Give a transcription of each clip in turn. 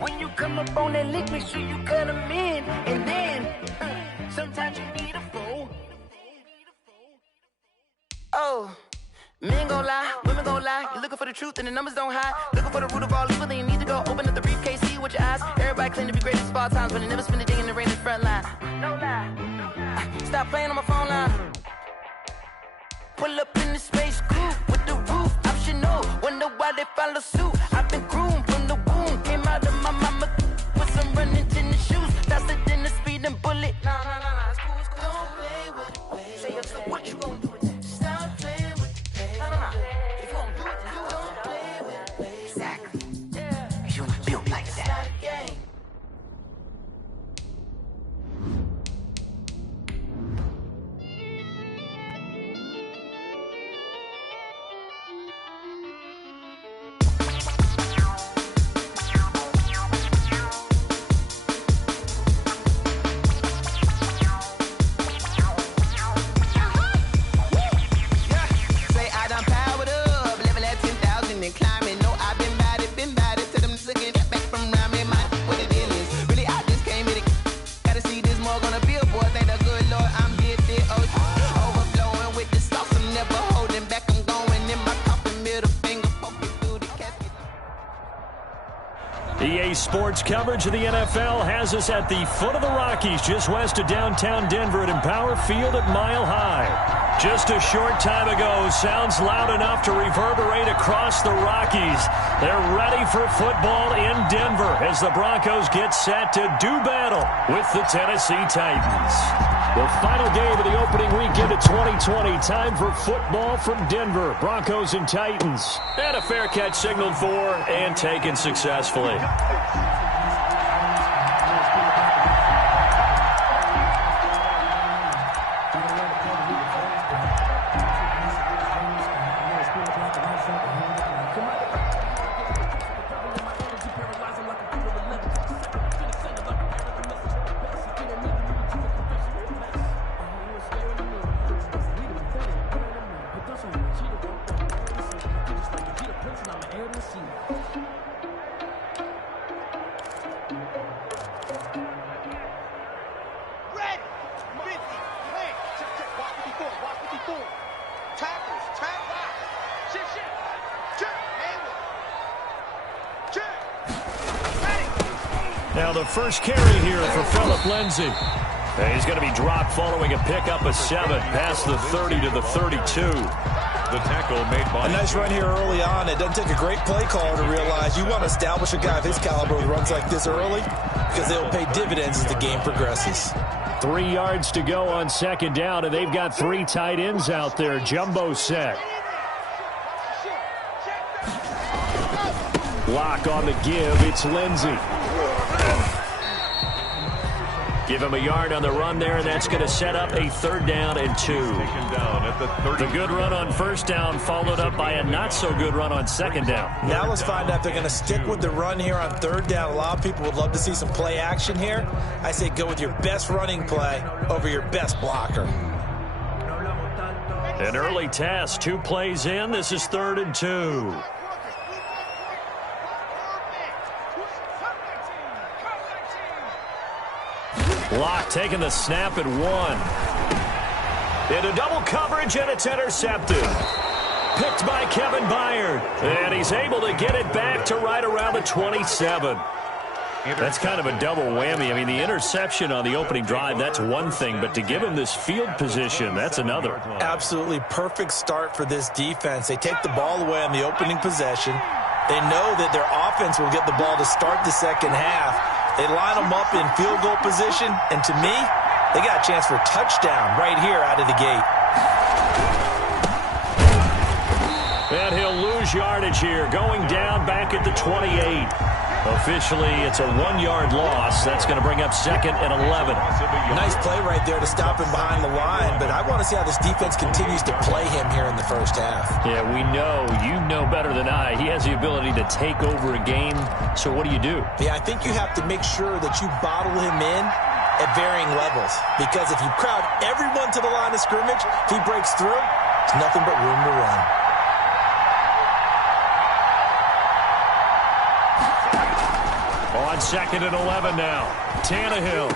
When you come up on that lick, make sure you cut them in. And then, sometimes you need a fool. Oh, men gon' lie, women gon' lie. You're looking for the truth and the numbers don't hide. Looking for the root of all evil, then you need to go open up the briefcase, see with your eyes. Everybody claim to be greatest of all times, but they never spend a day in the rain in the front line. No lie. Stop playing on my phone line. Pull up in the space coupe with the roof optional. Wonder why they follow suit. I've been groomed from the womb. Came out of my mama with some running tennis shoes. Faster than the speeding bullet. No, it's cool, it's cool. Don't play with the pain. Say yo, so what you gon' do? Stop playing with the pain. No. If you gon' do it, then you don't play with the pain. Exactly. Yeah. Cause you was built like that. EA Sports coverage of the NFL has us at the foot of the Rockies, just west of downtown Denver at Empower Field at Mile High. Just a short time ago, sounds loud enough to reverberate across the Rockies. They're ready for football in Denver as the Broncos get set to do battle with the Tennessee Titans. The final game of the opening weekend of 2020. Time for football from Denver. Broncos and Titans. And a fair catch signaled for and taken successfully. Now the first carry here for Phillip Lindsay. And he's going to be dropped following a pickup of 7 past the 30 to the 32. The tackle made by... A nice run here early on. It doesn't take a great play caller to realize you want to establish a guy of his caliber with runs like this early because they'll pay dividends as the game progresses. 3 yards to go on second down, and they've got 3 tight ends out there. Jumbo set. Lock on the give. It's Lindsay. Give him a yard on the run there, and that's going to set up a 3rd down and 2. The good run on 1st down followed up by a not-so-good run on 2nd down. Now let's find out if they're going to stick with the run here on 3rd down. A lot of people would love to see some play action here. I say go with your best running play over your best blocker. An early test, 2 plays in. This is 3rd and 2. Locke taking the snap at 1. Into double coverage, and it's intercepted. Picked by Kevin Byard. And he's able to get it back to right around the 27. That's kind of a double whammy. I mean, the interception on the opening drive, that's one thing. But to give him this field position, that's another. Absolutely perfect start for this defense. They take the ball away on the opening possession. They know that their offense will get the ball to start the second half. They line them up in field goal position, and to me, they got a chance for a touchdown right here out of the gate. And he'll lose yardage here, going down back at the 28. Officially, it's a 1-yard loss. That's going to bring up 2nd and 11. Nice play right there to stop him behind the line, but I want to see how this defense continues to play him here in the first half. Yeah, we know. You know better than I. He has the ability to take over a game, so what do you do? Yeah, I think you have to make sure that you bottle him in at varying levels, because if you crowd everyone to the line of scrimmage, if he breaks through, there's nothing but room to run. On 2nd and 11 now. Tannehill.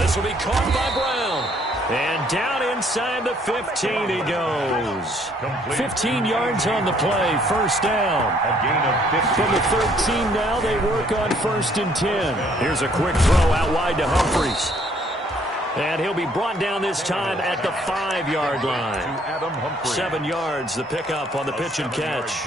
This will be caught by Brown. And down inside the 15 he goes. 15 yards on the play, first down. A gain of 15. From the 13 now, they work on 1st and 10. Here's a quick throw out wide to Humphries. And he'll be brought down this time at the 5-yard line. 7 yards, the pickup on the pitch and catch.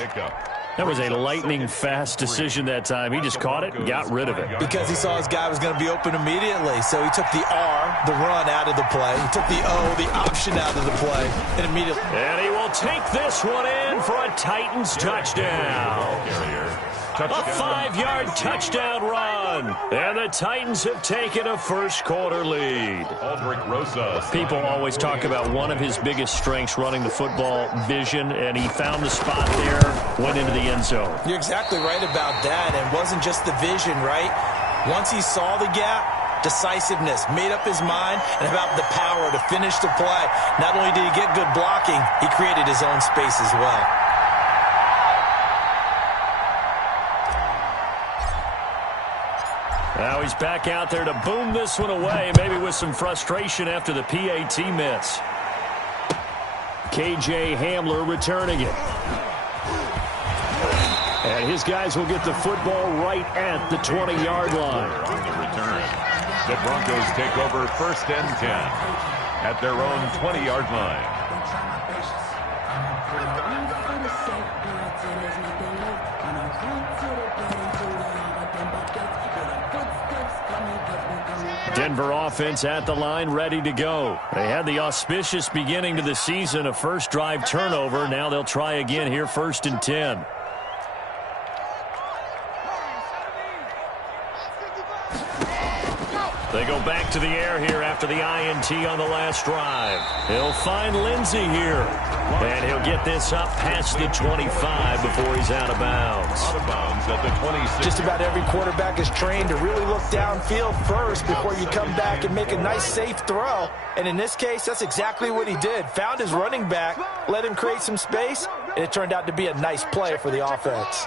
That was a lightning-fast decision that time. He just caught it and got rid of it. Because he saw his guy was going to be open immediately. So he took the R, the run, out of the play. He took the O, the option, out of the play. And immediately. And he will take this one in for a Titans touchdown. A 5-yard touchdown run. And the Titans have taken a first-quarter lead. People always talk about one of his biggest strengths running the football, vision, and he found the spot there, went into the end zone. You're exactly right about that. And it wasn't just the vision, right? Once he saw the gap, decisiveness, made up his mind, and about the power to finish the play. Not only did he get good blocking, he created his own space as well. Now he's back out there to boom this one away, maybe with some frustration after the PAT miss. KJ Hamler returning it. And his guys will get the football right at the 20-yard line. On the return, the Broncos take over 1st and 10 at their own 20-yard line. Denver offense at the line, ready to go. They had the auspicious beginning to the season, a first drive turnover. Now they'll try again here, 1st and 10. They go back to the air here after the INT on the last drive. He'll find Lindsey here. And he'll get this up past the 25 before he's out of bounds. Out of bounds at the 26. Just about every quarterback is trained to really look downfield first before you come back and make a nice, safe throw. And in this case, that's exactly what he did. Found his running back, let him create some space, and it turned out to be a nice play for the offense.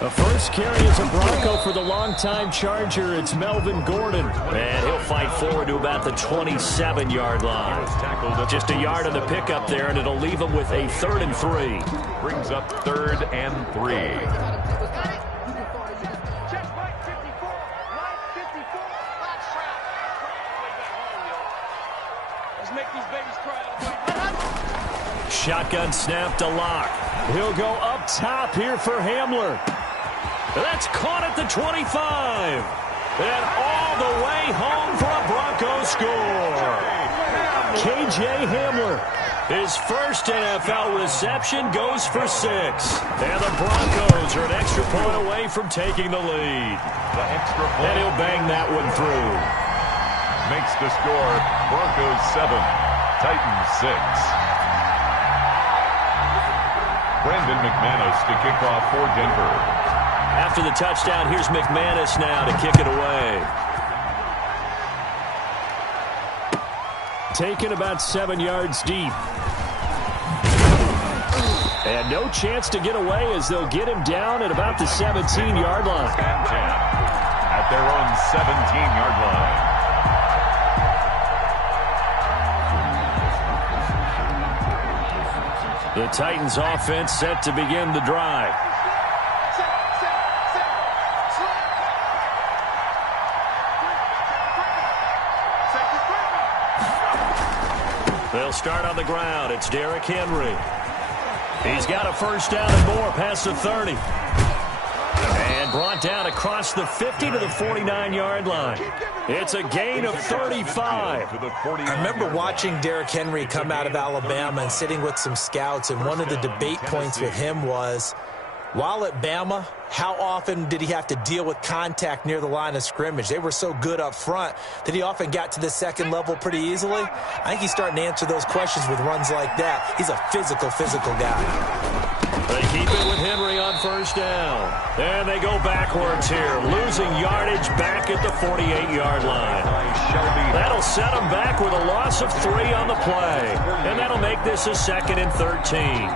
The first carry is a Bronco for the longtime Charger. It's Melvin Gordon. And he'll fight forward to about the 27-yard line. Just a yard on the pickup there, and it'll leave him with a 3rd and 3. Brings up 3rd and 3. Shotgun snap to Locke. He'll go up top here for Hamler. That's caught at the 25. And all the way home for a Broncos score. KJ Hamler. His first NFL reception goes for 6. And the Broncos are an extra point away from taking the lead. And he'll bang that one through. Makes the score Broncos 7, Titans 6. Brandon McManus to kick off for Denver. After the touchdown, here's McManus now to kick it away. Taken about 7 yards deep. And no chance to get away as they'll get him down at about the 17-yard line. And 10 at their own 17-yard line. The Titans offense set to begin the drive. They'll start on the ground. It's Derrick Henry. He's got a first down and more past the 30. And brought down across the 50 to the 49-yard line. It's a gain of 35. I remember watching Derrick Henry come out of Alabama and sitting with some scouts, and one of the debate points with him was, while at Bama, how often did he have to deal with contact near the line of scrimmage? They were so good up front that he often got to the second level pretty easily. I think he's starting to answer those questions with runs like that. He's a physical guy. They keep it with Henry on first down. And they go backwards here, losing yardage back at the 48-yard line. That'll set them back with a loss of 3 on the play. And that'll make this a 2nd and 13.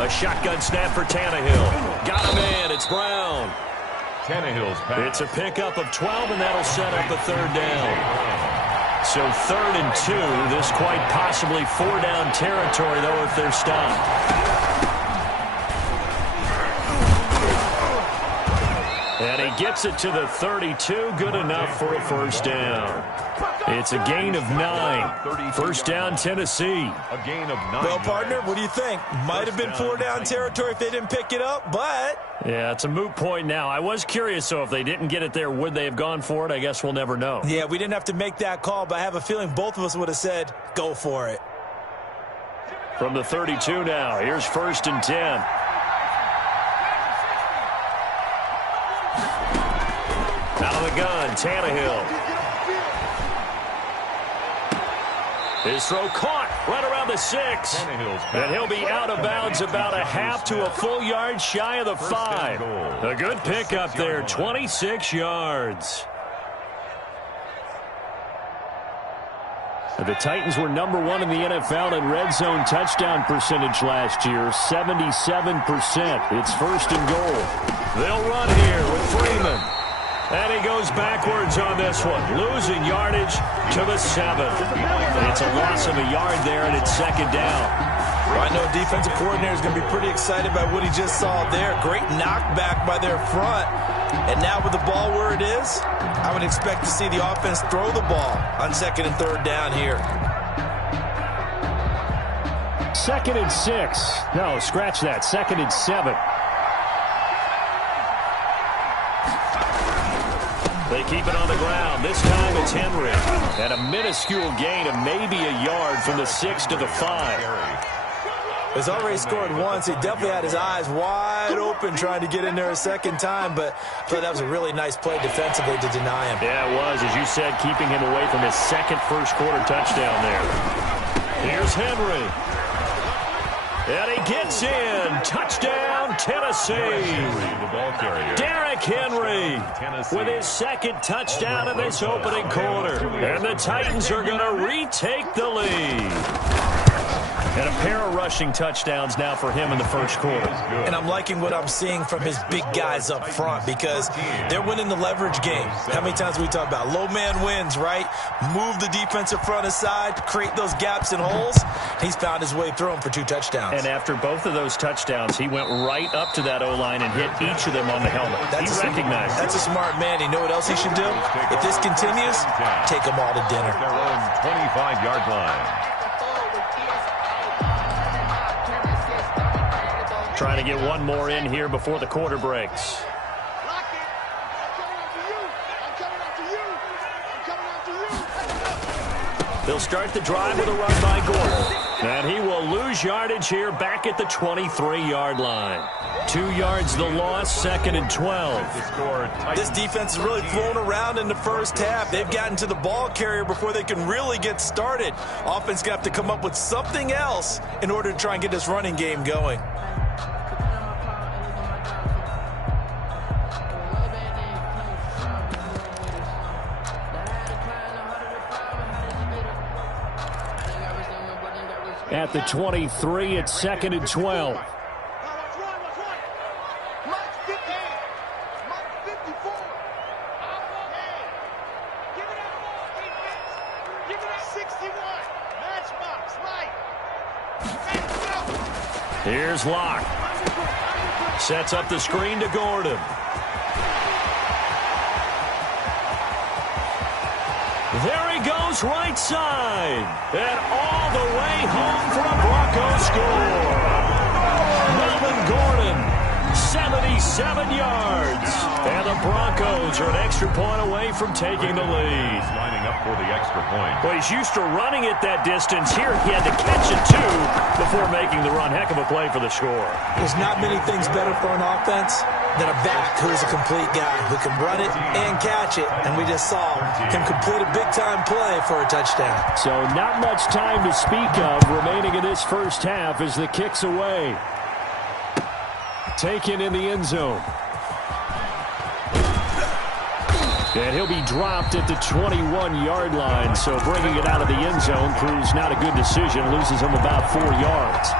A shotgun snap for Tannehill. Got him in. It's Brown. Tannehill's pass. It's a pickup of 12, and that'll set up a third down. So 3rd and 2. This quite possibly 4-down territory, though, if they're stopped. And he gets it to the 32. Good enough for a first down. It's a gain of 9. First down, Tennessee. A gain of 9. Well, partner, what do you think? Might have been 4-down territory if they didn't pick it up, but... Yeah, it's a moot point now. I was curious, so if they didn't get it there, would they have gone for it? I guess we'll never know. Yeah, we didn't have to make that call, but I have a feeling both of us would have said, go for it. From the 32 now, here's 1st and 10. Out of the gun, Tannehill. His throw caught right around the 6. And he'll be out of bounds about a half to a full yard shy of the 5. A good pickup there, 26 yards. The Titans were #1 in the NFL in red zone touchdown percentage last year, 77%. It's 1st and goal. They'll run here with Freeman. And he goes backwards on this one, losing yardage to the 7. It's a loss of a yard there, and it's 2nd down. Well, I know defensive coordinator is going to be pretty excited by what he just saw there. Great knockback by their front. And now with the ball where it is, I would expect to see the offense throw the ball on 2nd and 3rd down here. 2nd and 6. No, scratch that. 2nd and 7. They keep it on the ground. This time it's Henry. And a minuscule gain of maybe a yard from the 6 to the 5. He's already scored once. He definitely had his eyes wide open trying to get in there a 2nd time, but I thought that was a really nice play defensively to deny him. Yeah, it was, as you said, keeping him away from his 2nd first-quarter touchdown there. Here's Henry. And he gets in. Touchdown, Tennessee. Derrick Henry with his 2nd touchdown in this opening quarter. And the Titans are going to retake the lead. And a pair of rushing touchdowns now for him in the first quarter. And I'm liking what I'm seeing from his big guys up front because they're winning the leverage game. How many times we talk about low man wins, right? Move the defensive front aside, create those gaps and holes. He's found his way through them for 2 touchdowns. And after both of those touchdowns, he went right up to that O-line and hit each of them on the helmet. He recognized it. That's a smart man. You know what else he should do? If this continues, take them all to dinner. Their own 25-yard line. Trying to get one more in here before the quarter breaks. They'll start the drive with a run by Gordon. And he will lose yardage here back at the 23-yard line. 2 yards the loss, 2nd and 12. This defense is really thrown around in the first half. They've gotten to the ball carrier before they can really get started. Offense going to have to come up with something else in order to try and get this running game going. At the 23, it's 2nd and 12. Here's Locke. Sets up the screen to Gordon. There he goes, right side. And all the way home for a Broncos score. Melvin Gordon, 77 yards. And the Broncos are an extra point away from taking the lead. Lining up for the extra point. Well, he's used to running it that distance. Here he had to catch it, too, before making the run. Heck of a play for the score. There's not many things better for an offense than a back who's a complete guy who can run it and catch it. And we just saw him complete a big-time play for a touchdown. So not much time to speak of remaining in this first half as the kick's away. Taken in the end zone. And he'll be dropped at the 21-yard line. So bringing it out of the end zone proves not a good decision. Loses him about 4 yards.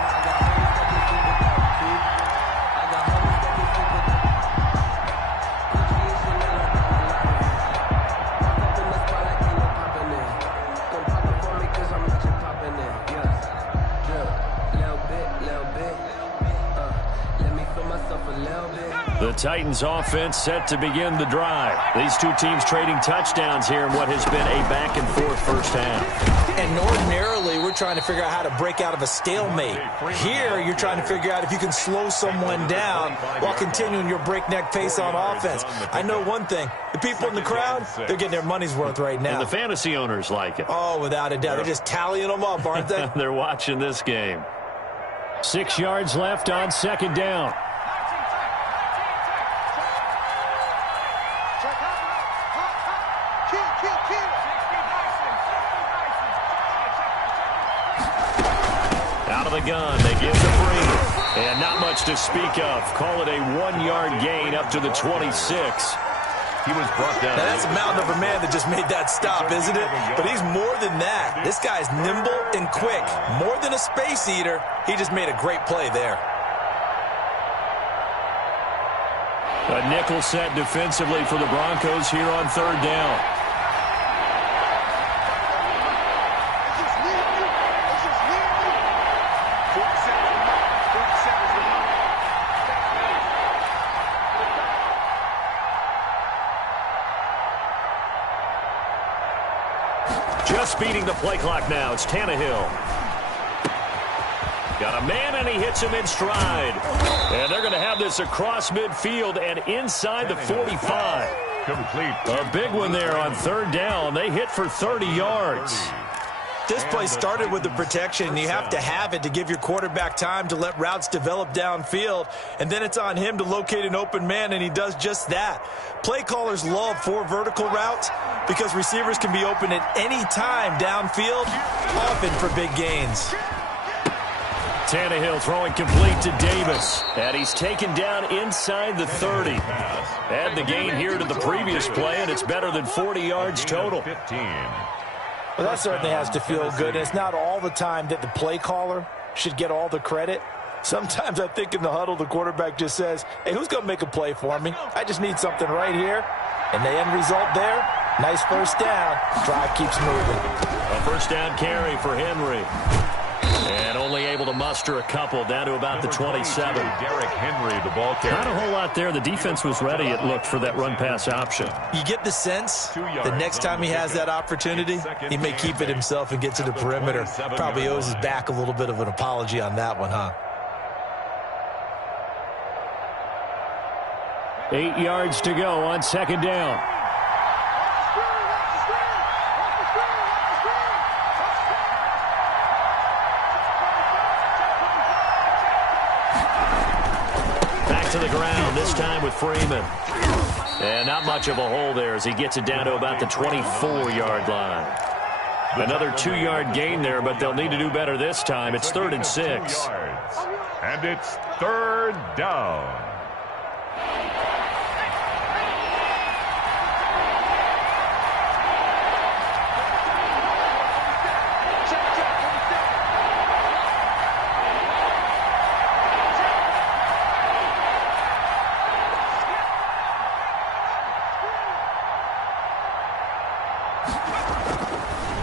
The Titans offense set to begin the drive. These two teams trading touchdowns here in what has been a back-and-forth first half. And ordinarily, we're trying to figure out how to break out of a stalemate. Here, you're trying to figure out if you can slow someone down while continuing your breakneck pace on offense. I know one thing. The people in the crowd, they're getting their money's worth right now. And the fantasy owners like it. Oh, without a doubt. They're just tallying them up, aren't they? They're watching this game. 6 yards left on second down. Out of the gun, they give to Freeman. And not much to speak of. Call it a 1-yard gain up to the 26. He was brought down. Now, that's a mountain of a man that just made that stop, isn't it? But he's more than that. This guy's nimble and quick. More than a space eater, he just made a great play there. A nickel set defensively for the Broncos here on third down. Just beating the play clock now. It's Tannehill. Got a man, and he hits him in stride. And they're going to have this across midfield and inside the 45. Complete. A big one there on third down. They hit for 30 yards. This play started with the protection. You have to have it to give your quarterback time to let routes develop downfield. And then it's on him to locate an open man, and he does just that. Play callers love 4 vertical routes because receivers can be open at any time downfield, often for big gains. Tannehill throwing complete to Davis. And he's taken down inside the 30. Add the gain here to the previous play, and it's better than 40 yards total. 15. Well, that certainly has to feel good. It's not all the time that the play caller should get all the credit. Sometimes I think in the huddle, the quarterback just says, hey, who's going to make a play for me? I just need something right here. And the end result there, nice first down. Drive keeps moving. A first down carry for Henry. And only able to muster a couple down to about the 27. Derrick Henry, the ball carrier. Not a whole lot there. The defense was ready, it looked, for that run-pass option. You get the sense the next time he has that opportunity, he may keep it himself and get to the perimeter. Probably owes his back a little bit of an apology on that one, huh? 8 yards to go on second down. To the ground, this time with Freeman. And not much of a hole there as he gets it down to about the 24-yard line. Another 2-yard gain there, but they'll need to do better this time. It's 3rd and 6. And it's 3rd down.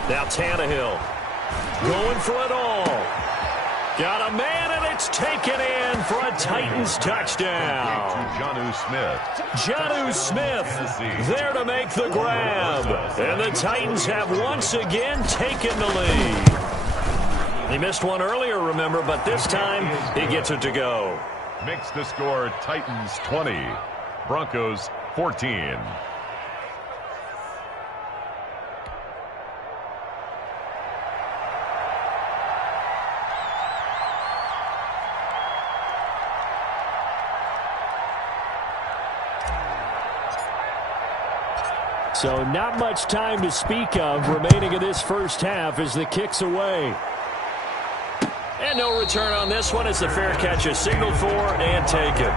Now Tannehill going for it all. Got a man, and it's taken in for a Titans touchdown. Jonnu Smith. Jonnu Smith there to make the grab. And the Titans have once again taken the lead. He missed one earlier, remember, but this time he gets it to go. Makes the score Titans 20, Broncos 14. So not much time to speak of remaining in this first half as the kick's away. And no return on this one as the fair catch is signaled for and taken.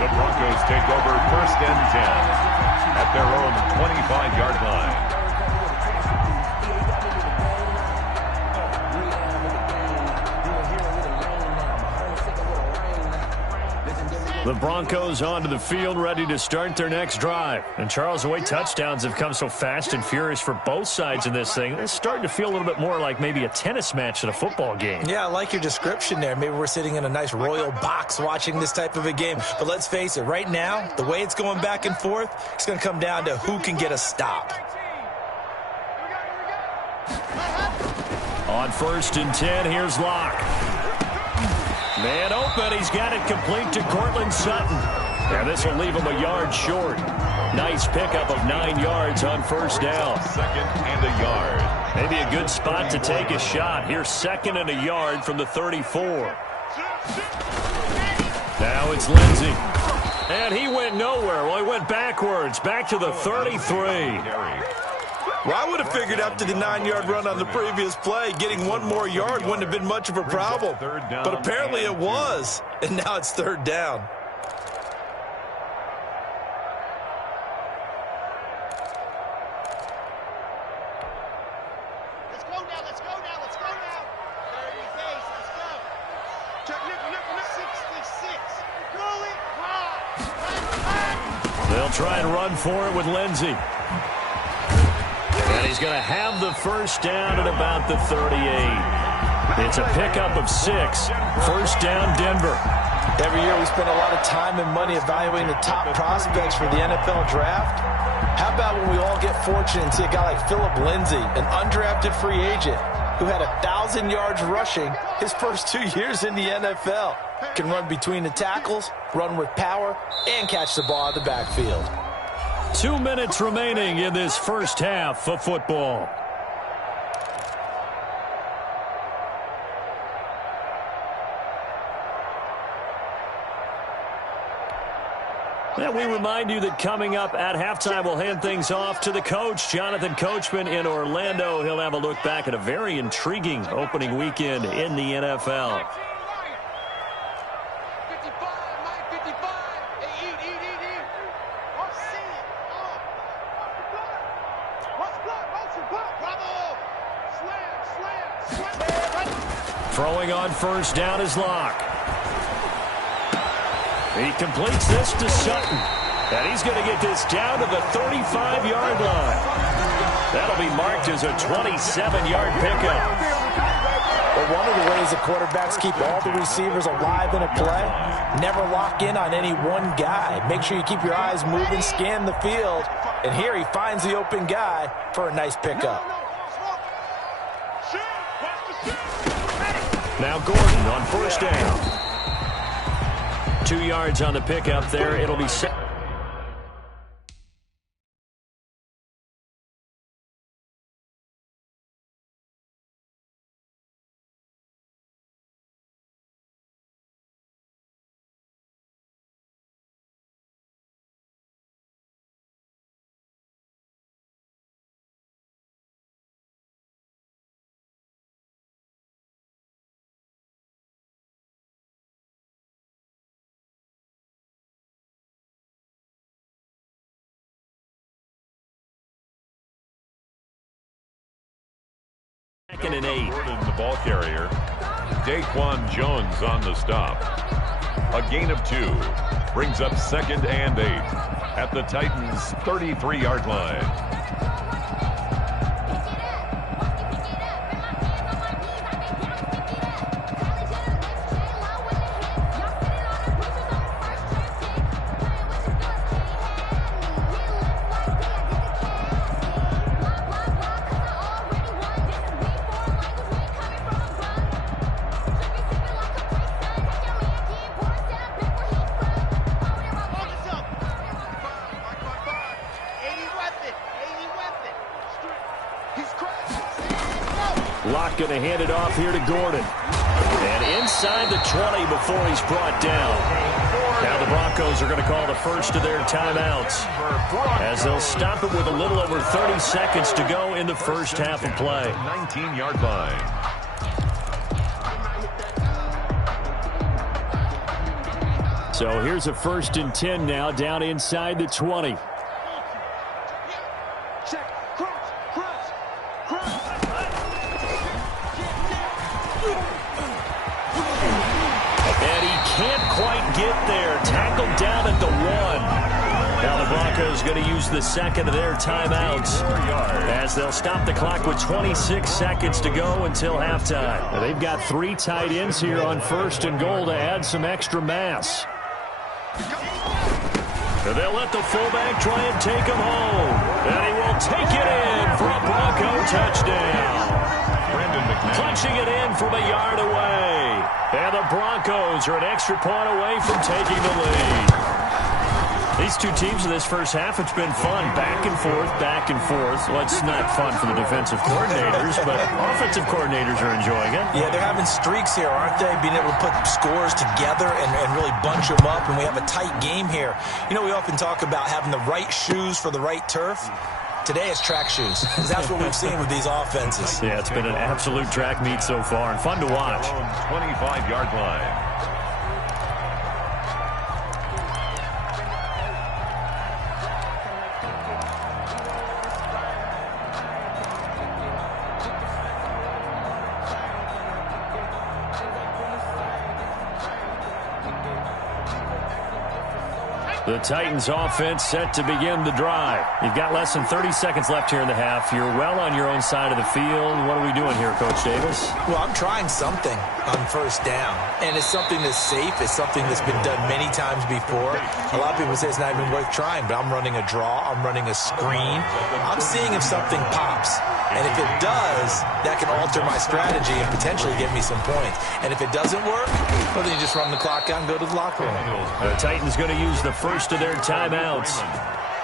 The Broncos take over 1st and 10 at their own 25-yard line. The Broncos onto the field, ready to start their next drive. And Charles, the way touchdowns have come so fast and furious for both sides in this thing, it's starting to feel a little bit more like maybe a tennis match at a football game. Yeah, I like your description there. Maybe we're sitting in a nice royal box watching this type of a game. But let's face it, right now, the way it's going back and forth, it's going to come down to who can get a stop. On 1st and 10, here's Locke. Man open, he's got it complete to Cortland Sutton. And this will leave him a yard short. Nice pickup of 9 yards on 1st down. 2nd and a yard. Maybe a good spot to take a shot. Here's 2nd and a yard from the 34. Now it's Lindsey. And he went nowhere. Well, he went backwards, back to the 33. Well, I would have figured after the 9-yard run on the previous play, getting 1 more yard wouldn't have been much of a problem. But apparently it was, and now it's 3rd down. Let's go now, let's go now, let's go now. 30 pace, let's go. Check, look, 66. Throw it, run. They'll try and run for it with Lindsey. And he's going to have the 1st down at about the 38. It's a pickup of 6. 1st down, Denver. Every year we spend a lot of time and money evaluating the top prospects for the NFL draft. How about when we all get fortunate and see a guy like Phillip Lindsay, an undrafted free agent who had 1,000 yards rushing his first 2 years in the NFL. Can run between the tackles, run with power, and catch the ball out of the backfield. 2 minutes remaining in this first half of football. And we remind you that coming up at halftime, we'll hand things off to the coach, Jonathan Coachman in Orlando. He'll have a look back at a very intriguing opening weekend in the NFL. Throwing on 1st down is Locke. He completes this to Sutton. And he's going to get this down to the 35-yard line. That'll be marked as a 27-yard pickup. Well, one of the ways the quarterbacks keep all the receivers alive in a play, never lock in on any one guy. Make sure you keep your eyes moving, scan the field. And here he finds the open guy for a nice pickup. Now Gordon on 1st down. 2 yards on the pickup there. It'll be set. Second and 8. Gordon, the ball carrier. Daquan Jones on the stop. A gain of 2. Brings up 2nd and 8 at the Titans' 33-yard line. Locke going to hand it off here to Gordon. And inside the 20 before he's brought down. Now the Broncos are going to call the first of their timeouts, as they'll stop it with a little over 30 seconds to go in the first half of play. 19-yard line. So here's a 1st and 10 now, down inside the 20. down at the 1. Now the Broncos going to use the second of their timeouts as they'll stop the clock with 26 seconds to go until halftime. Now they've got 3 tight ends here on 1st and goal to add some extra mass. And they'll let the fullback try and take him home. And he will take it in for a Bronco touchdown. Punching it in from a yard away. And the Broncos are an extra point away from taking the lead. These two teams in this first half, it's been fun. Back and forth, back and forth. Well, it's not fun for the defensive coordinators, but offensive coordinators are enjoying it. Yeah, they're having streaks here, aren't they? Being able to put scores together and really bunch them up, and we have a tight game here. You know, we often talk about having the right shoes for the right turf. Today it's track shoes. That's what we've seen with these offenses. Yeah, it's been an absolute track meet so far, and fun to watch. 25-yard line. The Titans offense set to begin the drive. You've got less than 30 seconds left here in the half. You're well on your own side of the field. What are we doing here, Coach Davis? Well, I'm trying something on 1st down, and it's something that's safe. It's something that's been done many times before. A lot of people say it's not even worth trying, but I'm running a draw. I'm running a screen. I'm seeing if something pops, and if it does, that can alter my strategy and potentially get me some points. And if it doesn't work, well, then you just run the clock out and go to the locker room. The Titans going to use the first of their timeouts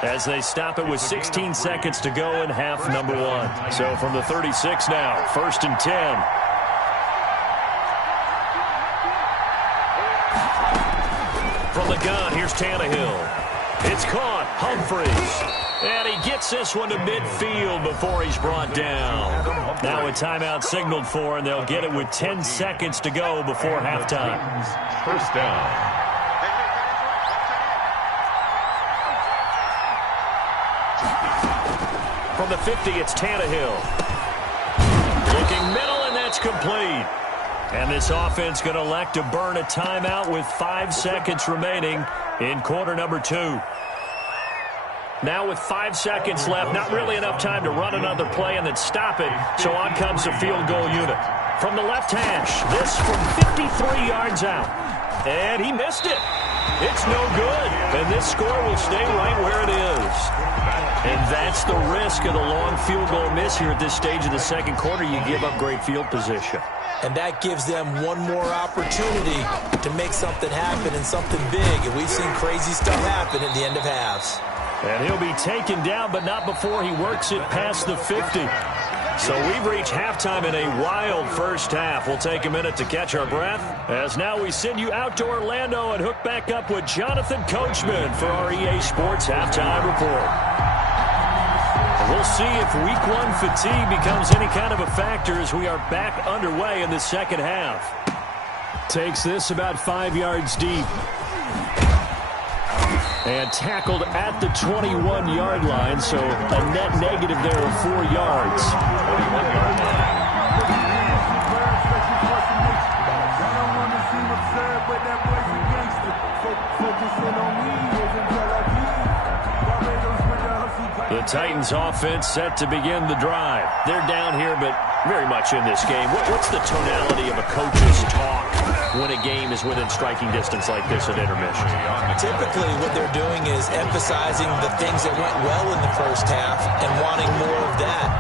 as they stop it with 16 seconds to go in half number 1. So from the 36 now, 1st and 10. From the gun, here's Tannehill. It's caught. Humphries. And he gets this one to midfield before he's brought down. Now a timeout signaled for, and they'll get it with 10 seconds to go before halftime. 1st down. From the 50, it's Tannehill. Looking middle, and that's complete. And this offense going to elect to burn a timeout with 5 seconds remaining in quarter number 2. Now with 5 seconds left, not really enough time to run another play and then stop it. So on comes the field goal unit. From the left hash, this from 53 yards out. And he missed it. It's no good. And this score will stay right where it is. And that's the risk of the long field goal miss here at this stage of the second quarter. You give up great field position. And that gives them one more opportunity to make something happen and something big. And we've seen crazy stuff happen at the end of halves. And he'll be taken down, but not before he works it past the 50. So we've reached halftime in a wild first half. We'll take a minute to catch our breath, as now we send you out to Orlando and hook back up with Jonathan Coachman for our EA Sports Halftime Report. And we'll see if Week 1 fatigue becomes any kind of a factor as we are back underway in the second half. Takes this about 5 yards deep. And tackled at the 21-yard line, so a net negative there of 4 yards. 21-yard line. The Titans offense set to begin the drive. They're down here, but very much in this game. What's the tonality of a coach's talk when a game is within striking distance like this at intermission? Typically, what they're doing is emphasizing the things that went well in the first half and wanting more of that.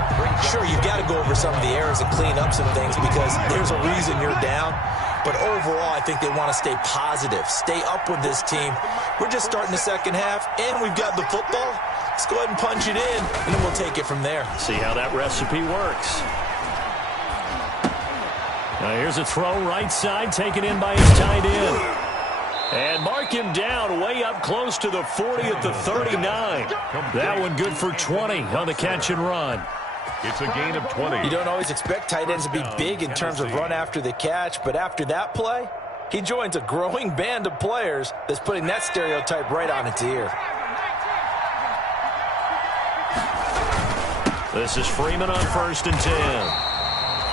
Sure, you've got to go over some of the errors and clean up some things because there's a reason you're down. But overall, I think they want to stay positive, stay up with this team. We're just starting the second half, and we've got the football. Let's go ahead and punch it in, and then we'll take it from there. See how that recipe works. Now here's a throw right side, taken in by his tight end. And mark him down way up close to the 40 at the 39. That one good for 20 on the catch and run. It's a gain of 20. You don't always expect tight ends to be big in terms of run after the catch, but after that play, he joins a growing band of players that's putting that stereotype right on its ear. This is Freeman on 1st and 10.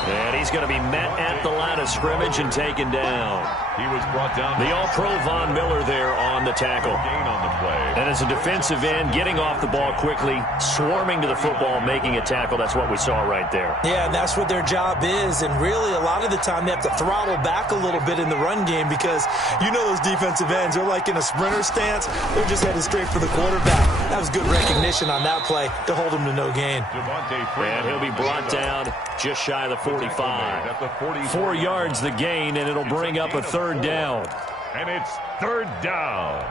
And he's going to be met at the line of scrimmage and taken down. He was brought down. The All-Pro Von Miller there on the tackle. Gain on the play. And as a defensive end, getting off the ball quickly, swarming to the football, making a tackle, that's what we saw right there. Yeah, and that's what their job is. And really, a lot of the time, they have to throttle back a little bit in the run game because you know those defensive ends, they're like in a sprinter stance. They're just headed straight for the quarterback. That was good recognition on that play to hold him to no gain. And he'll be brought down just shy of the 45. 4 yards the gain, and it'll bring up a third down. And it's third down.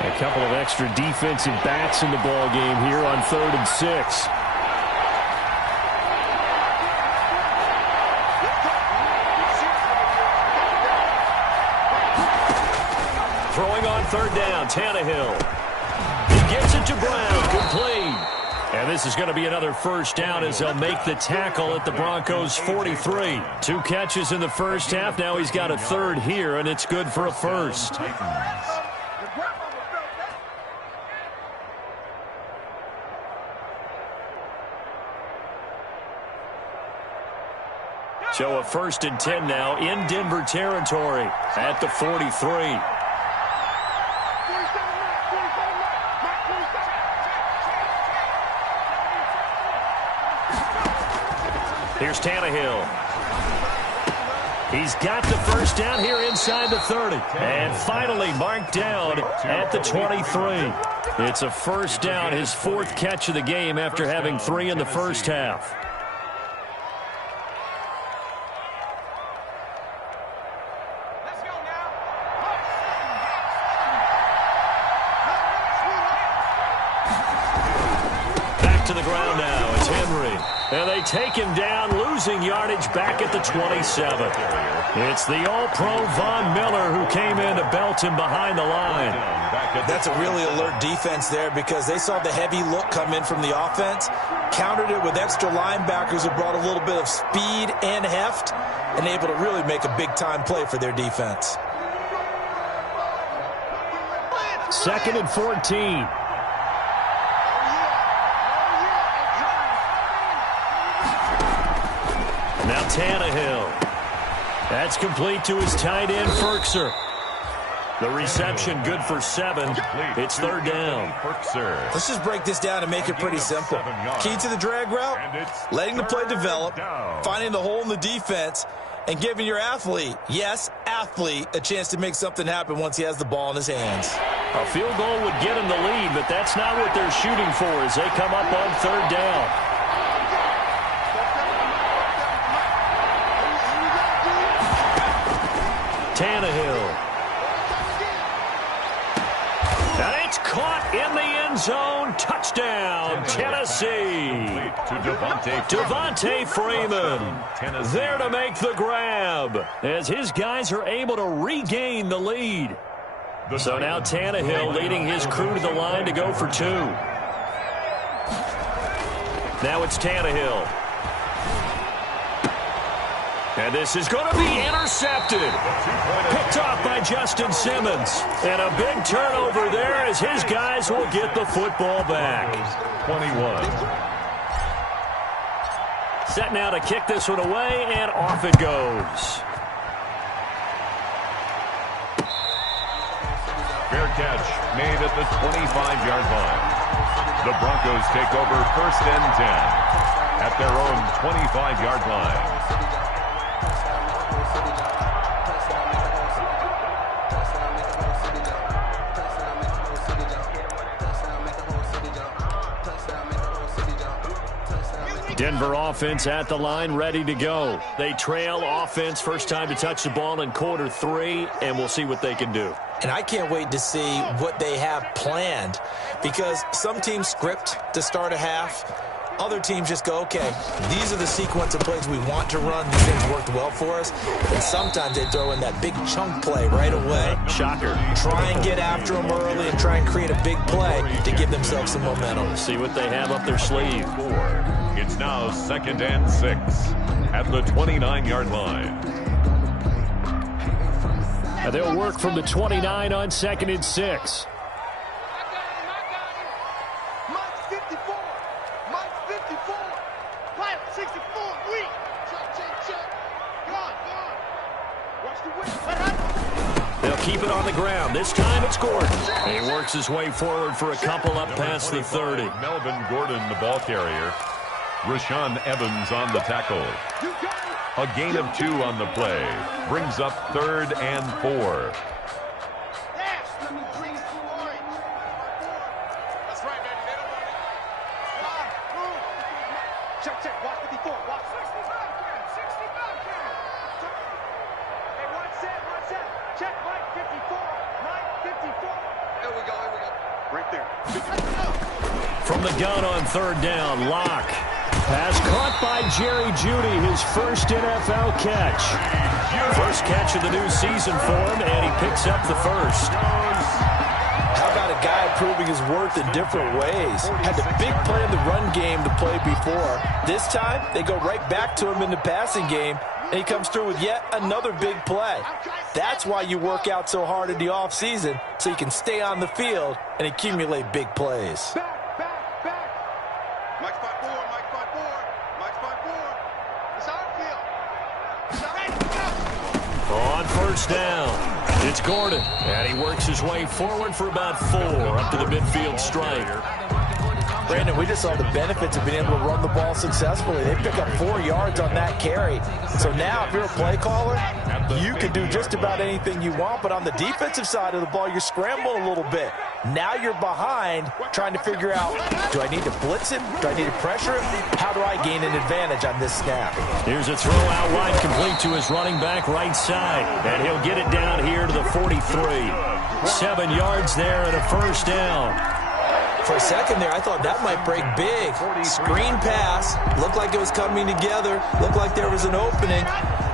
A couple of extra defensive backs in the ball game here on 3rd and 6. Throwing on 3rd down, Tannehill. He gets it to Brown, complete. And this is going to be another first down as they'll make the tackle at the Broncos' 43. 2 catches in the first half. Now he's got a third here, and it's good for a first. So a 1st and 10 now in Denver territory at the 43. Here's Tannehill. He's got the first down here inside the 30. And finally marked down at the 23. It's a first down, his 4th catch of the game after having 3 in the first half. Back to the ground now. It's Henry. And they take him down, losing yardage back at the 27. It's the All-Pro Von Miller who came in to belt him behind the line. That's a really alert defense there because they saw the heavy look come in from the offense, countered it with extra linebackers who brought a little bit of speed and heft, and able to really make a big-time play for their defense. 2nd and 14. Now Tannehill. That's complete to his tight end, Ferkser. The reception good for 7. It's 3rd down. Let's just break this down and make it pretty simple. Key to the drag route, letting the play develop, finding the hole in the defense, and giving your athlete, yes, athlete, a chance to make something happen once he has the ball in his hands. A field goal would get him the lead, but that's not what they're shooting for as they come up on 3rd down. Tannehill. And it's caught in the end zone. Touchdown, Tennessee. Devontae Freeman there to make the grab as his guys are able to regain the lead. So now Tannehill leading his crew to the line to go for 2. Now it's Tannehill. And this is going to be intercepted. Picked off by Justin Simmons. And a big turnover there as his guys will get the football back. 21. Set now to kick this one away, and off it goes. Fair catch made at the 25-yard line. The Broncos take over 1st and 10 at their own 25-yard line. Denver offense at the line, ready to go. They trail offense, first time to touch the ball in quarter 3, and we'll see what they can do. And I can't wait to see what they have planned because some teams script to start a half. Other teams just go, okay, these are the sequence of plays we want to run. These things worked well for us. And sometimes they throw in that big chunk play right away. Shocker. Try and get after them early and try and create a big play to give themselves some momentum. See what they have up their sleeve. It's now 2nd and 6 at the 29-yard line. And they'll work from the 29 on 2nd and 6. Mike's 54. Mike's 54. Pilot 64. Weak. Check. Gone. Watch the wing. They'll keep it on the ground. This time it's Gordon. He works his way forward for a couple up past the 30. Melvin Gordon, the ball carrier. Rashawn Evans on the tackle. A gain of 2 on the play. Brings up 3rd and 4. That's right, baby. They don't want it. Check. Watch 54. Watch 65 carry. Hey, one set. Check Mike 54. Mike 54. Here we go. Right there. 54. From the gun on 3rd down, Locke. Pass caught by Jerry Jeudy, his first NFL catch. First catch of the new season for him, and he picks up the first. How about a guy proving his worth in different ways? Had the big play in the run game to play before. This time, they go right back to him in the passing game, and he comes through with yet another big play. That's why you work out so hard in the offseason, so you can stay on the field and accumulate big plays. Back. Mike's 5'4. Mike's 5'4. It's our field. On 1st down, it's Gordon. And he works his way forward for about 4 up to the midfield stripe. Brandon, we just saw the benefits of being able to run the ball successfully. They pick up 4 yards on that carry. So now if you're a play caller, you can do just about anything you want. But on the defensive side of the ball, you're scrambling a little bit. Now you're behind trying to figure out, do I need to blitz him? Do I need to pressure him? How do I gain an advantage on this snap? Here's a throw out wide complete to his running back right side. And he'll get it down here to the 43. 7 yards there and a 1st down. For a second there, I thought that might break big. Screen pass. Looked like it was coming together. Looked like there was an opening.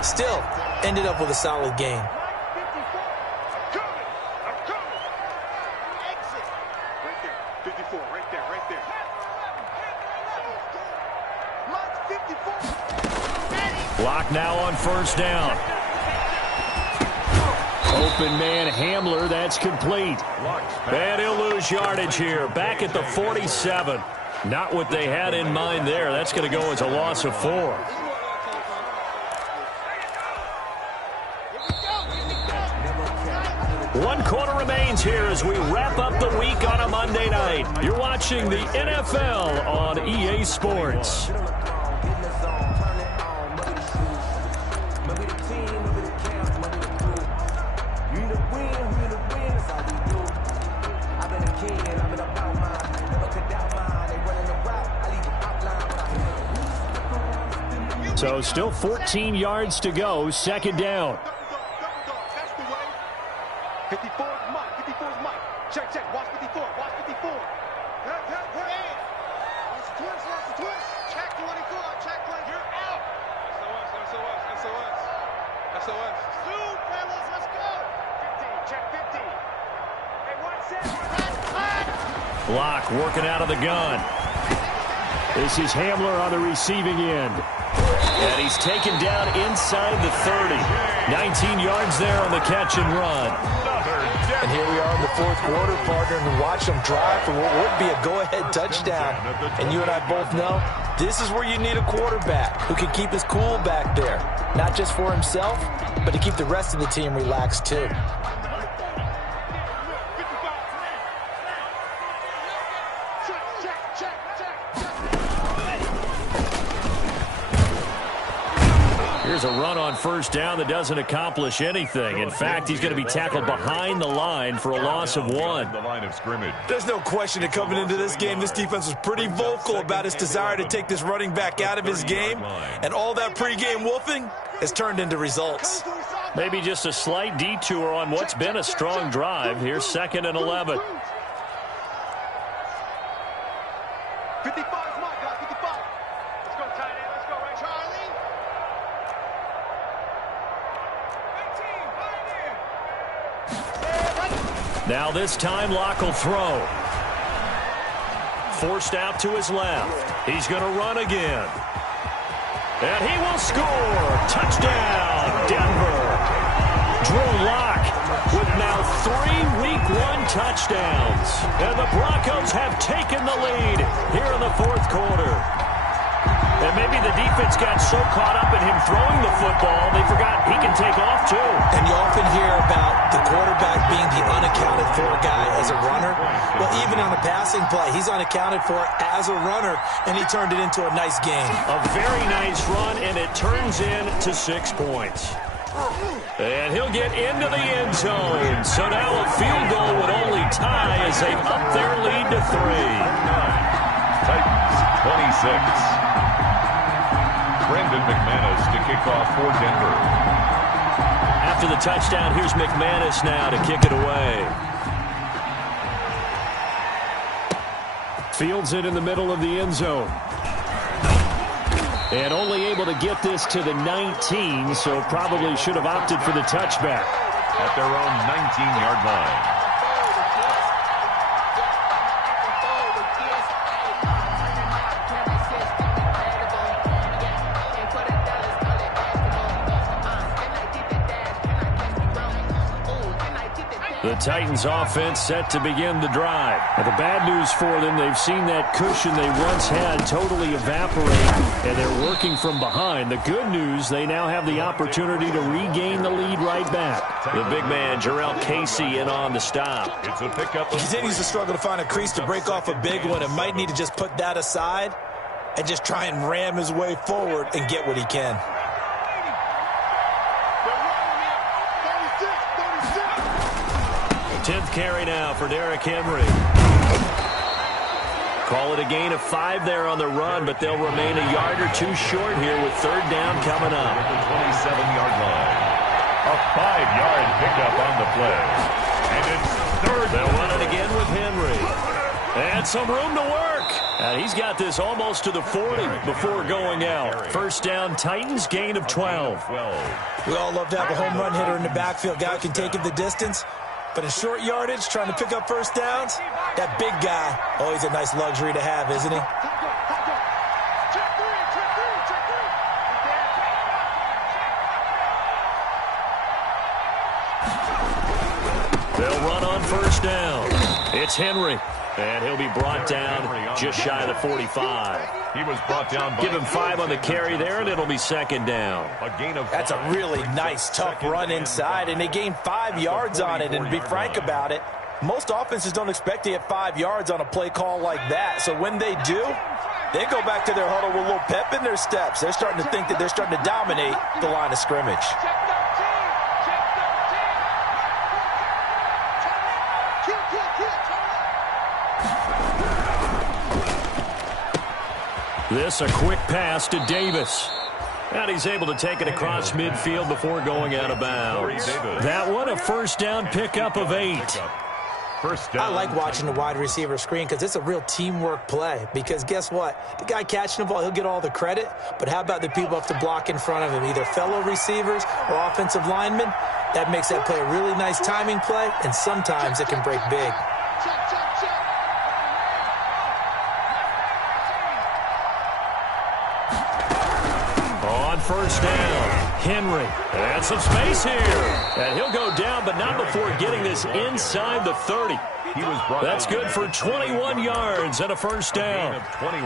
Still, ended up with a solid gain. I'm coming. Exit. Right there. 54. Right there. Mike's 54. Block now on 1st down. Open man Hamler, that's complete. And he'll lose yardage here. Back at the 47. Not what they had in mind there. That's going to go as a loss of 4. 1 quarter remains here as we wrap up the week on a Monday night. You're watching the NFL on EA Sports. So still 14 yards to go, 2nd down. That's the way. 54 is Mike. 54 is Mike. Check. Watch 54. Watch 54. Hey. Watch the twist. Check 24. Check 20. You're out. SOS. Soon, fellas. Let's go. 15. Check 15. Hey, one set. Block working out of the gun. This is Hamler on the receiving end. And he's taken down inside the 30. 19 yards there on the catch and run. And here we are in the 4th quarter, partner, and watch them drive for what would be a go-ahead touchdown. And you and I both know this is where you need a quarterback who can keep his cool back there. Not just for himself, but to keep the rest of the team relaxed too. Here's a run on 1st down that doesn't accomplish anything. In fact, he's going to be tackled behind the line for a loss of 1. The line of scrimmage. There's no question that coming into this game, this defense was pretty vocal about its desire to take this running back out of his game. And all that pregame wolfing has turned into results. Maybe just a slight detour on what's been a strong drive. Here's 2nd and 11. 55 is Mike, guys. 55. Let's go, tight end. Let's go, right, Charlie. Now this time, Locke will throw. Forced out to his left. He's going to run again. And he will score. Touchdown, Denver. Drew Lock with now 3 Week 1 touchdowns. And the Broncos have taken the lead here in the fourth quarter. And maybe the defense got so caught up in him throwing the football, they forgot he can take off too. And you often hear about the quarterback being the unaccounted for guy as a runner. Well, even on a passing play, he's unaccounted for as a runner, and he turned it into a nice game. A very nice run, and it turns into 6 points. And he'll get into the end zone. So now a field goal would only tie as they up their lead to 3. Titans 26. Brendan McManus to kick off for Denver. After the touchdown, here's McManus now to kick it away. Fields it in the middle of the end zone. And only able to get this to the 19, so probably should have opted for the touchback. At their own 19-yard line. The Titans offense set to begin the drive. And the bad news for them, they've seen that cushion they once had totally evaporate, and they're working from behind. The good news, they now have the opportunity to regain the lead right back. The big man, Jarrell Casey, in on the stop. It's a pickup. He continues to struggle to find a crease to break off a big one and might need to just put that aside and just try and ram his way forward and get what he can. Tenth carry now for Derrick Henry. Call it a gain of 5 there on the run, but they'll remain a yard or 2 short here with third down coming up. At the 27-yard line. A 5-yard pickup on the play. And it's third. They'll run it again with Henry. And some room to work. And he's got this almost to the 40 before going out. First down, Titans, gain of 12. We all love to have a home run hitter in the backfield. Guy can take it the distance. But in short yardage, trying to pick up first downs, that big guy, always a nice luxury to have, isn't he? They'll run on first down. It's Henry. And he'll be brought down just shy of the 45. He was brought down. Give him 5 on the carry there, and it'll be second down. A gain of 5. That's a really nice, tough run inside, and they gained 5 yards on it. And to be frank about it, most offenses don't expect to get 5 yards on a play call like that. So when they do, they go back to their huddle with a little pep in their steps. They're starting to think that they're starting to dominate the line of scrimmage. This a quick pass to Davis. And he's able to take it across midfield before going out of bounds. That one a first down pickup of 8. First down. I like watching the wide receiver screen because it's a real teamwork play. Because guess what? The guy catching the ball, he'll get all the credit. But how about the people have to block in front of him, either fellow receivers or offensive linemen? That makes that play a really nice timing play, and sometimes it can break big. First down, Henry, and some space here. And he'll go down, but not before getting this inside the 30. That's good for 21 yards and a first down.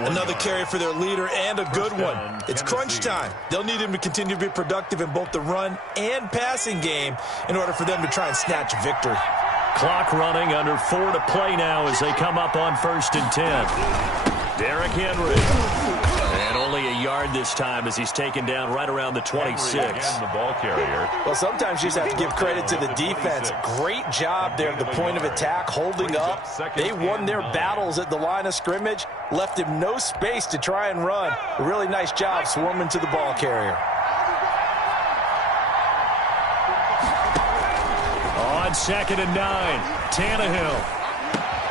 Another carry for their leader and a good one. It's crunch time. They'll need him to continue to be productive in both the run and passing game in order for them to try and snatch a victory. Clock running, under 4 to play now as they come up on 1st and 10. Derrick Henry. And only a yard this time as he's taken down right around the 26. And the ball carrier. Well, sometimes you just have to give credit to the defense. Great job there at the point of attack, holding up. They won their battles at the line of scrimmage, left him no space to try and run. A really nice job swarming to the ball carrier. On 2nd and 9, Tannehill.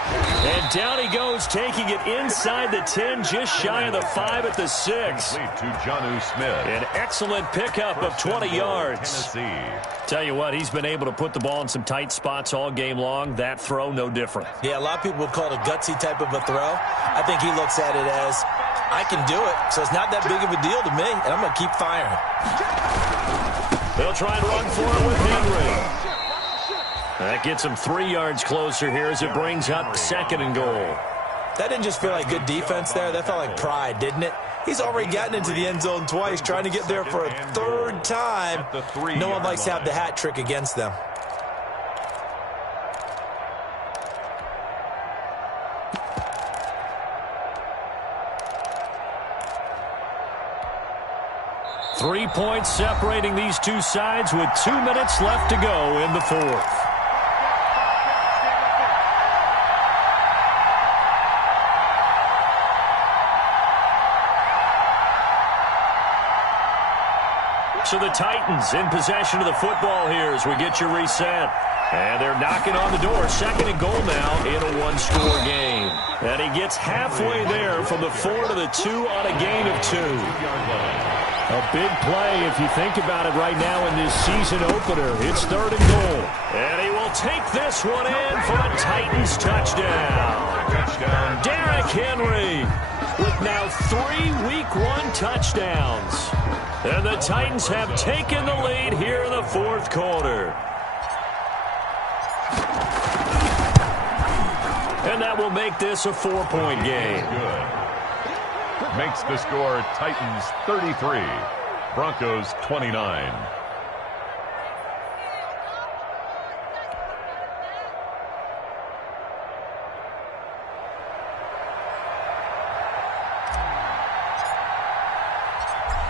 And down he goes, taking it inside the 10, just shy of the 5 at the 6. To Jonnu Smith. An excellent pickup of 20 yards. Tell you what, he's been able to put the ball in some tight spots all game long. That throw, no different. Yeah, a lot of people would call it a gutsy type of a throw. I think he looks at it as I can do it, so it's not that big of a deal to me, and I'm going to keep firing. They'll try and run for it with Henry. That gets him 3 yards closer here as it brings up 2nd and goal. That didn't just feel like good defense there. That felt like pride, didn't it? He's already gotten into the end zone twice, trying to get there for a 3rd time. No one likes to have the hat trick against them. Three points separating these two sides with 2 minutes left to go in the 4th. So the Titans in possession of the football here as we get you reset. And they're knocking on the door. 2nd and goal now in a 1-score game. And he gets halfway there from the 4 to the 2 on a gain of 2. A big play if you think about it right now in this season opener. It's 3rd and goal. And he will take this one in for a Titans touchdown. Derrick Henry with now 3 Week 1 touchdowns. And the Titans have taken the lead here in the 4th quarter. And that will make this a 4-point game. Good. Makes the score Titans 33, Broncos 29.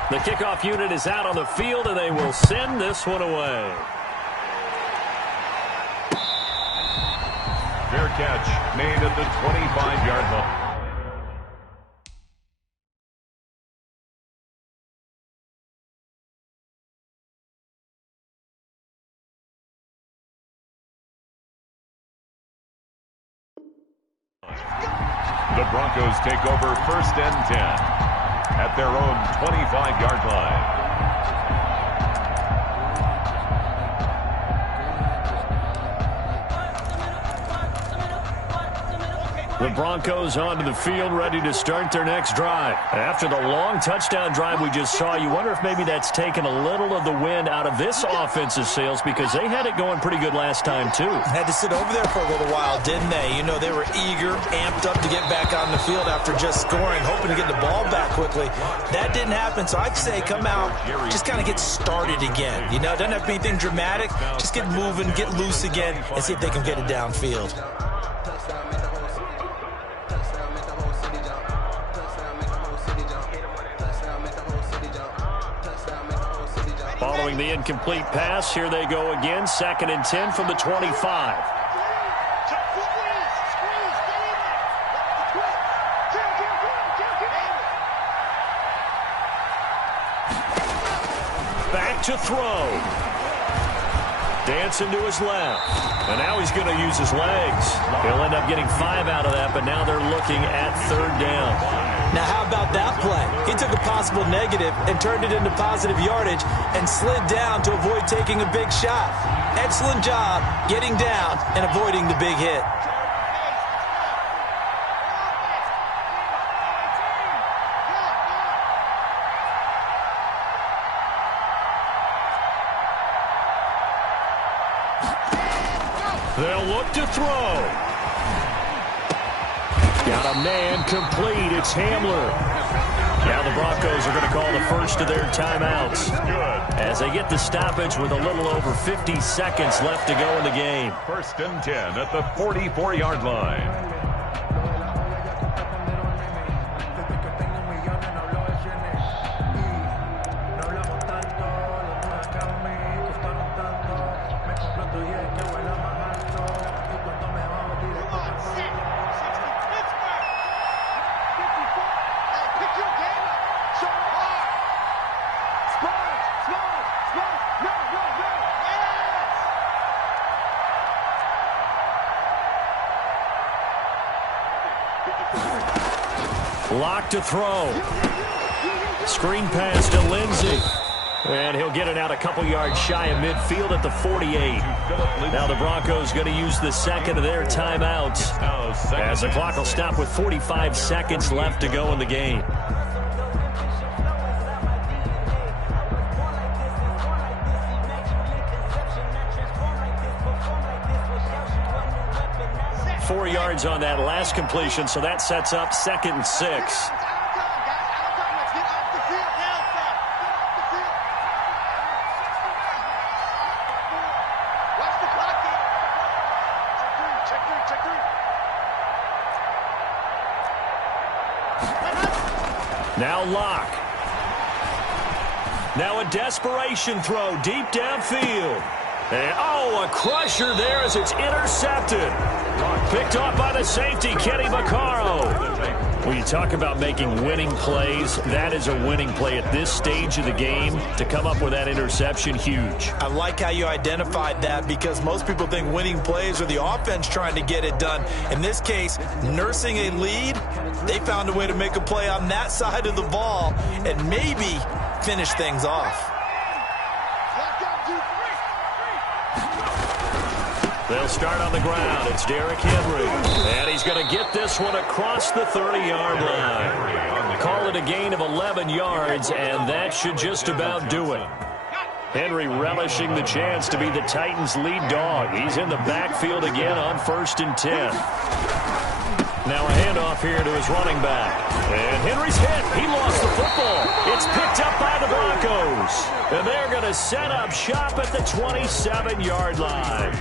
The kickoff unit is out on the field, and they will send this one away. Fair catch made at the 25-yard line. The Broncos take over 1st and 10 at their own 25-yard line. The Broncos onto the field, ready to start their next drive. After the long touchdown drive we just saw, you wonder if maybe that's taken a little of the wind out of this offensive sails because they had it going pretty good last time, too. Had to sit over there for a little while, didn't they? You know, they were eager, amped up to get back on the field after just scoring, hoping to get the ball back quickly. That didn't happen, so I'd say come out, just kind of get started again. You know, it doesn't have to be anything dramatic. Just get moving, get loose again, and see if they can get it downfield. Following the incomplete pass, here they go again. 2nd and 10 from the 25. Back to throw. Dancing to his left. And now he's going to use his legs. He'll end up getting 5 out of that, but now they're looking at 3rd down. Now, how about that play? He took a possible negative and turned it into positive yardage and slid down to avoid taking a big shot. Excellent job getting down and avoiding the big hit. They'll look to throw. Got a man complete. It's Hamler. Now the Broncos are going to call the first of their timeouts as they get the stoppage with a little over 50 seconds left to go in the game. 1st and 10 at the 44-yard line. Lock to throw. Screen pass to Lindsey. And he'll get it out a couple yards shy of midfield at the 48. Now the Broncos going to use the second of their timeouts as the clock will stop with 45 seconds left to go in the game. Four yards on that last completion, so that sets up 2nd and 6. Now Locke. Now a desperation throw deep downfield. And, a crusher there as it's intercepted. Picked off by the safety, Kenny Vaccaro. When you talk about making winning plays, that is a winning play at this stage of the game. To come up with that interception, huge. I like how you identified that because most people think winning plays are the offense trying to get it done. In this case, nursing a lead, they found a way to make a play on that side of the ball and maybe finish things off. They'll start on the ground. It's Derrick Henry. And he's going to get this one across the 30-yard line. Call it a gain of 11 yards, and that should just about do it. Henry relishing the chance to be the Titans' lead dog. He's in the backfield again on 1st and 10. Now a handoff here to his running back. And Henry's hit. He lost the football. It's picked up by the Broncos. And they're going to set up shop at the 27-yard line.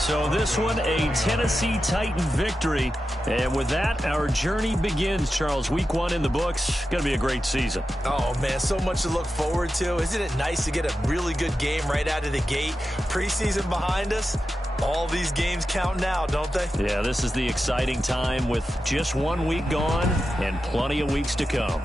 So this one, a Tennessee Titan victory. And with that, our journey begins, Charles. Week 1 in the books. Going to be a great season. Oh, man, so much to look forward to. Isn't it nice to get a really good game right out of the gate? Preseason behind us. All these games count now, don't they? Yeah, this is the exciting time with just 1 week gone and plenty of weeks to come.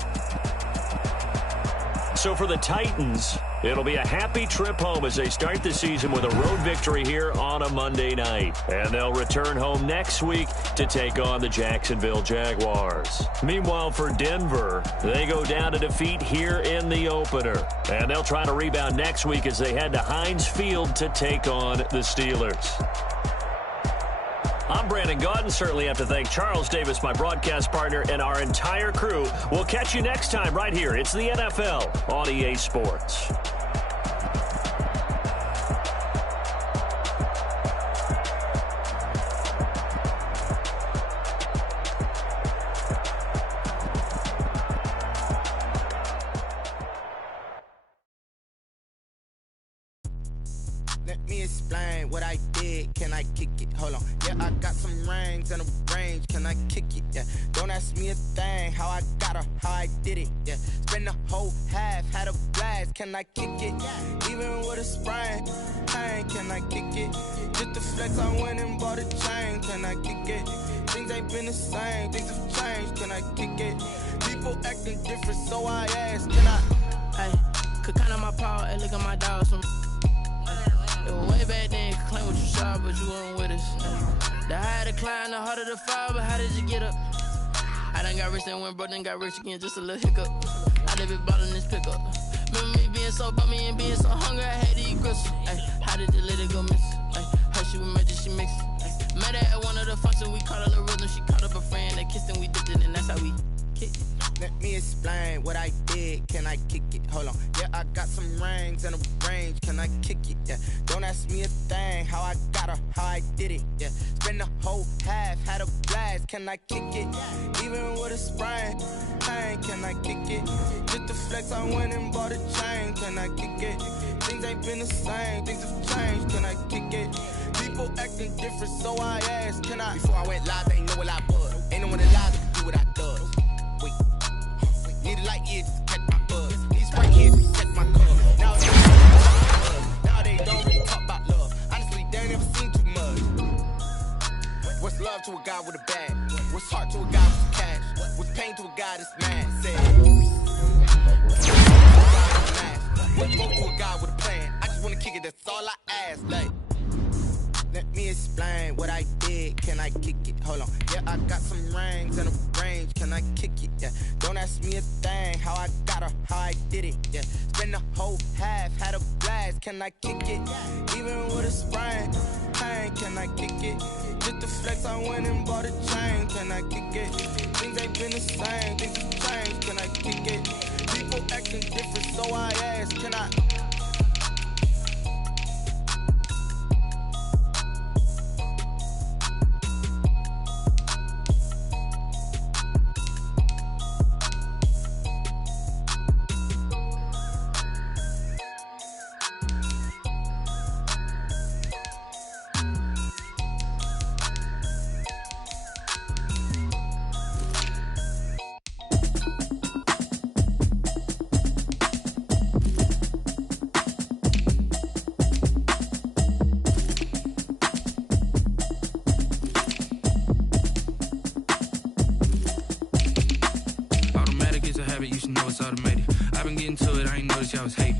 So for the Titans, it'll be a happy trip home as they start the season with a road victory here on a Monday night. And they'll return home next week to take on the Jacksonville Jaguars. Meanwhile, for Denver, they go down to defeat here in the opener. And they'll try to rebound next week as they head to Heinz Field to take on the Steelers. I'm Brandon Gaudin. Certainly have to thank Charles Davis, my broadcast partner, and our entire crew. We'll catch you next time right here. It's the NFL on EA Sports. Let me explain what I did. Can I kick it? Hold on. Yeah, I got some rings and a range. Can I kick it? Yeah. Don't ask me a thing. How I got her, how I did it. Yeah. Spend the whole half, had a blast. Can I kick it? Even with a sprain. Hey, can I kick it? Just the flex, I went and bought a chain. Can I kick it? Things ain't been the same. Things have changed. Can I kick it? People acting different, so I ask. Can I? Hey, could count on my power and look at my dogs. It was way back then, could claim what you saw, but you weren't with us. The higher the climb, the harder the fall, but how did you get up? I done got rich and went broke, then got rich again, just a little hiccup. I live it ballin' this pickup. Remember me being so bummy and being so hungry, I had to eat gristle. Ay, how did the lady go miss? Ay, how she was magic, she mixed. Met her at one of the functions, we caught her the rhythm, she caught up a friend, they kissed and we dipped it, and that's how we kicked it. Let me explain what I did. Can I kick it? Hold on. Yeah, I got some rings and a range. Can I kick it? Yeah. Don't ask me a thing. How I got her, how I did it. Yeah. Spend the whole half, had a blast. Can I kick it? Even with a sprain. Hey, can I kick it? Just the flex, I went and bought a chain. Can I kick it? Things ain't been the same. Things have changed. Can I kick it? People acting different, so I asked. Can I? Before I went live, they ain't know what I was. Ain't no one alive that can do what I does. Wait. Need a light ear just to catch my buzz. Need spray ears to catch my cuz. Now they don't really talk about love. Honestly, they ain't never seen too much. What's love to a guy with a bag? What's heart to a guy with cash? What's pain to a guy that's mad? Said. What's hope to a guy with a plan? I just wanna kick it, that's all I ask. Like, let me explain what I did. did, can I kick it? Hold on, yeah, I got some rings and a range, can I kick it? Yeah, don't ask me a thing, how I got her, how I did it. Yeah, spend the whole half, had a blast, can I kick it? Even with a sprain, pain, can I kick it? Just the flex, I went and bought a chain, can I kick it? Things ain't been the same, things have changed, can I kick it? People acting different, so I ask, can I? Automatic is a habit, you should know it's automated. I've been getting to it, I ain't noticed y'all was hating.